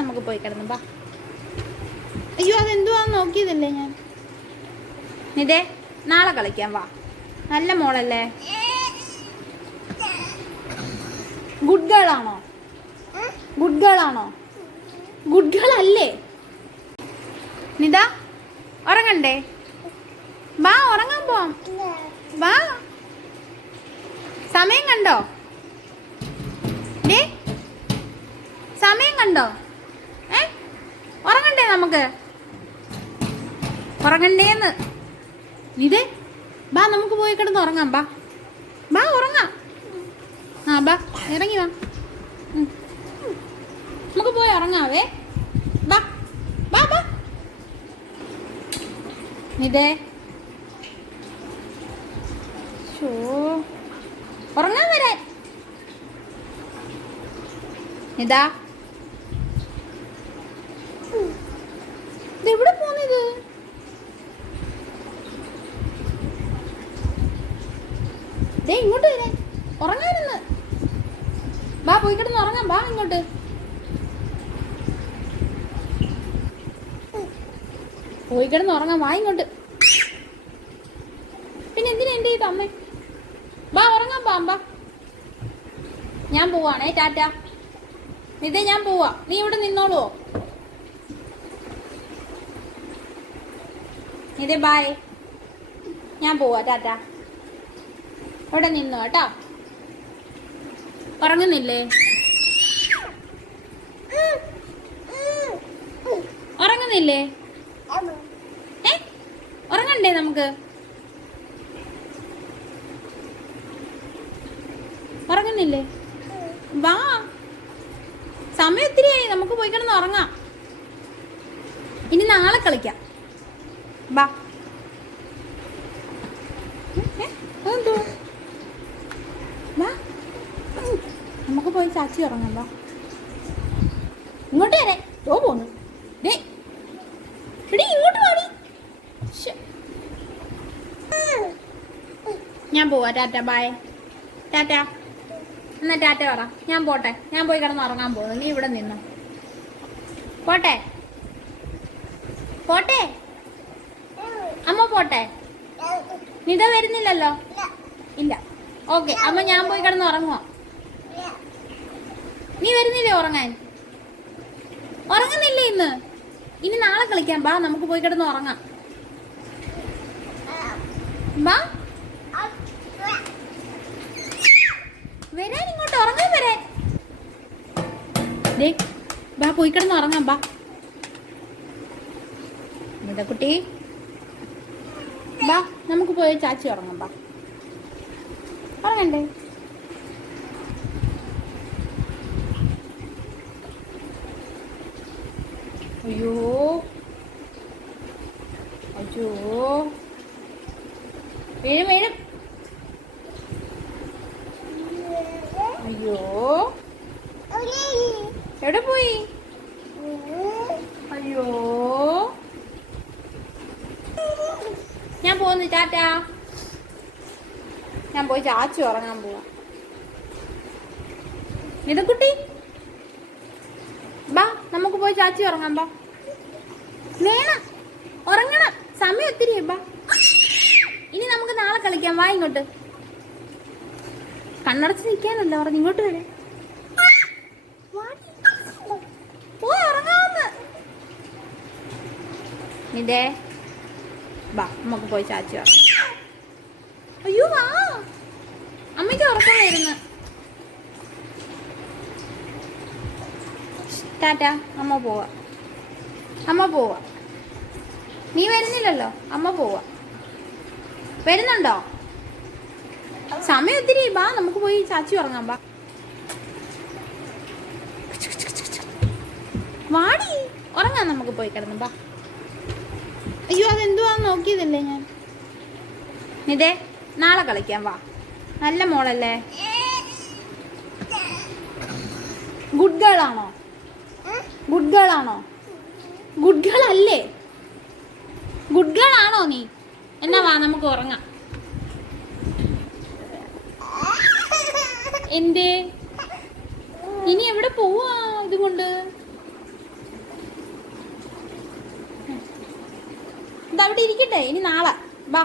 നമുക്ക് പോയി കിടന്നു ബാ. അയ്യോ അതെന്തുവാന്ന് നോക്കിയതല്ലേ ഞാൻ. നിതേ നാളെ കളിക്കാം വാ. നല്ല മോളല്ലേ? ഗുഡ് ഗേൾ ആണോ? ഗുഡ് ഗേൾ ആണോ? ഗുഡ് ഗേൾ അല്ലേ? നിത ഉറങ്ങണ്ടേ? വാ ഉറങ്ങാൻ പോവാം. വാ സമയം കണ്ടോ? സമയം കണ്ടോ? നമുക്ക്. ഉറങ്ങണ്ടേന്ന്. ഇത്? ബാ നമുക്ക് പോയി കിടന്ന് ഉറങ്ങാം ബാ. ബാ ഉറങ്ങാം. ആ ബാ ഇറങ്ങി വാ. നമുക്ക് പോയി ഉറങ്ങാവേ. ബാ ബാ ബാ. നിതേ ഉറങ്ങാൻ വരാൻ. ഇതാ എവിടെ പോന്നിത് ദേ ഇങ്ങോട്ട് വരാൻ ഉറങ്ങാനൊന്ന്. വാ പോയി കിടന്ന് ഉറങ്ങാം. വാ ഇങ്ങോട്ട്. പോയി കിടന്ന് ഉറങ്ങാം. വാ ഇങ്ങോട്ട്. പിന്നെ എന്തിനാ എന്റെ ഈ തമ്മ വാ ഉറങ്ങാൻ പാമ്പാ ഞാൻ പോവാണേ ടാറ്റ. ഇതേ ഞാൻ പോവാ. നീ ഇവിടെ നിന്നോളുവോ ഇതേ ബായ് ഞാൻ പോവാ ടാറ്റ. ഇവിടെ നിന്നു കേട്ടോ. ഉറങ്ങുന്നില്ലേ? ഉറങ്ങുന്നില്ലേ? ഉറങ്ങണ്ടേ നമുക്ക്? ഉറങ്ങുന്നില്ലേ? വാ. സമയം ഒത്തിരിയായി. നമുക്ക് പോയി കിടന്ന് ഉറങ്ങാം. ഇനി നാളെ കളിക്കാം. വാ ഏ, അതെന്തുവാ? വാ ഉം, നമുക്ക് പോയി ചാച്ചി ഉറങ്ങാം ഇങ്ങോട്ട് വരെ. ഓ പോന്നു. ഡേ എടി ഇങ്ങോട്ട് വാടി. ഞാൻ പോവാ ടാറ്റ ബായ് ടാറ്റ എന്നാ ടാറ്റ പറ. ഞാൻ പോട്ടെ. ഞാൻ പോയി കിടന്ന് ഉറങ്ങാൻ പോകുന്നു. നീ ഇവിടെ നിന്നു. പോട്ടെ. പോട്ടെ. അമ്മ പോട്ടെ. നിത വരുന്നില്ലല്ലോ? ഇല്ല. ഓക്കെ അമ്മ ഞാൻ പോയി കിടന്ന് ഉറങ്ങുമോ നീ വരുന്നില്ലേ ഉറങ്ങാൻ? ഉറങ്ങുന്നില്ലേ ഇന്ന്? ഇനി നാളെ കളിക്കാം ബാ നമുക്ക് പോയി കിടന്ന് ഉറങ്ങാം. ബാ വരാൻ ഇങ്ങോട്ട് ഉറങ്ങാൻ വരാൻ. ദേ ബാ പോയി കിടന്ന് ഉറങ്ങാം ബാ കുട്ടി? ബാ നമുക്ക് പോയി ചാച്ചി ഉറങ്ങാം ബാ ഉറങ്ങണ്ടേ? അയ്യോ. അയ്യോ. വീഴും വീഴും അയ്യോ. എവിടെ പോയി? അയ്യോ. ഞാൻ പോന്നു ടാറ്റാ. ഞാൻ പോയി ചാച്ചു ഉറങ്ങാൻ പോവാ. കുട്ടി ബാ നമുക്ക് പോയി ചാച്ചി ഉറങ്ങാൻ ബാ വേണം ഉറങ്ങണം. സമയം ഒത്തിരി ബാ ഇനി നമുക്ക് നാളെ കളിക്കാം. വാ ഇങ്ങോട്ട്. കണ്ണടച്ച് നിൽക്കാനല്ല പറഞ്ഞു ഇങ്ങോട്ട് വരെ. നിന്റെ ബാ നമുക്ക് പോയി ചാച്ചി അയ്യോ വാ. അമ്മയ്ക്ക് ഉറക്കം വരുന്നു. ടാറ്റ അമ്മ പോവാ. അമ്മ പോവാ. നീ വരുന്നില്ലല്ലോ അമ്മ പോവാ. വരുന്നുണ്ടോ? സമയം ഒത്തിരി ബാ നമുക്ക് പോയി ചാച്ചി ഉറങ്ങാം ബാ വാടി ഉറങ്ങാം നമുക്ക് പോയി കിടന്നു ബാ അയ്യോ അതെന്തുവാന്ന് നോക്കിയതല്ലേ ഞാൻ. നിതേ നാളെ കളിക്കാം വാ. നല്ല മോളല്ലേ? ഗുഡ് ഗേൾ ആണോ? ഗുഡ് ഗേൾ ആണോ? ഗുഡ് ഗേൾ അല്ലേ? ഗുഡ് ഗേൾ ആണോ നീ? എന്നാ വാ നമുക്ക് ഉറങ്ങാം. എന്റെ ഇനി എവിടെ പോവാ ഇതുകൊണ്ട്? ഇതവിടെ ഇരിക്കട്ടെ ഇനി നാളെ. വാ.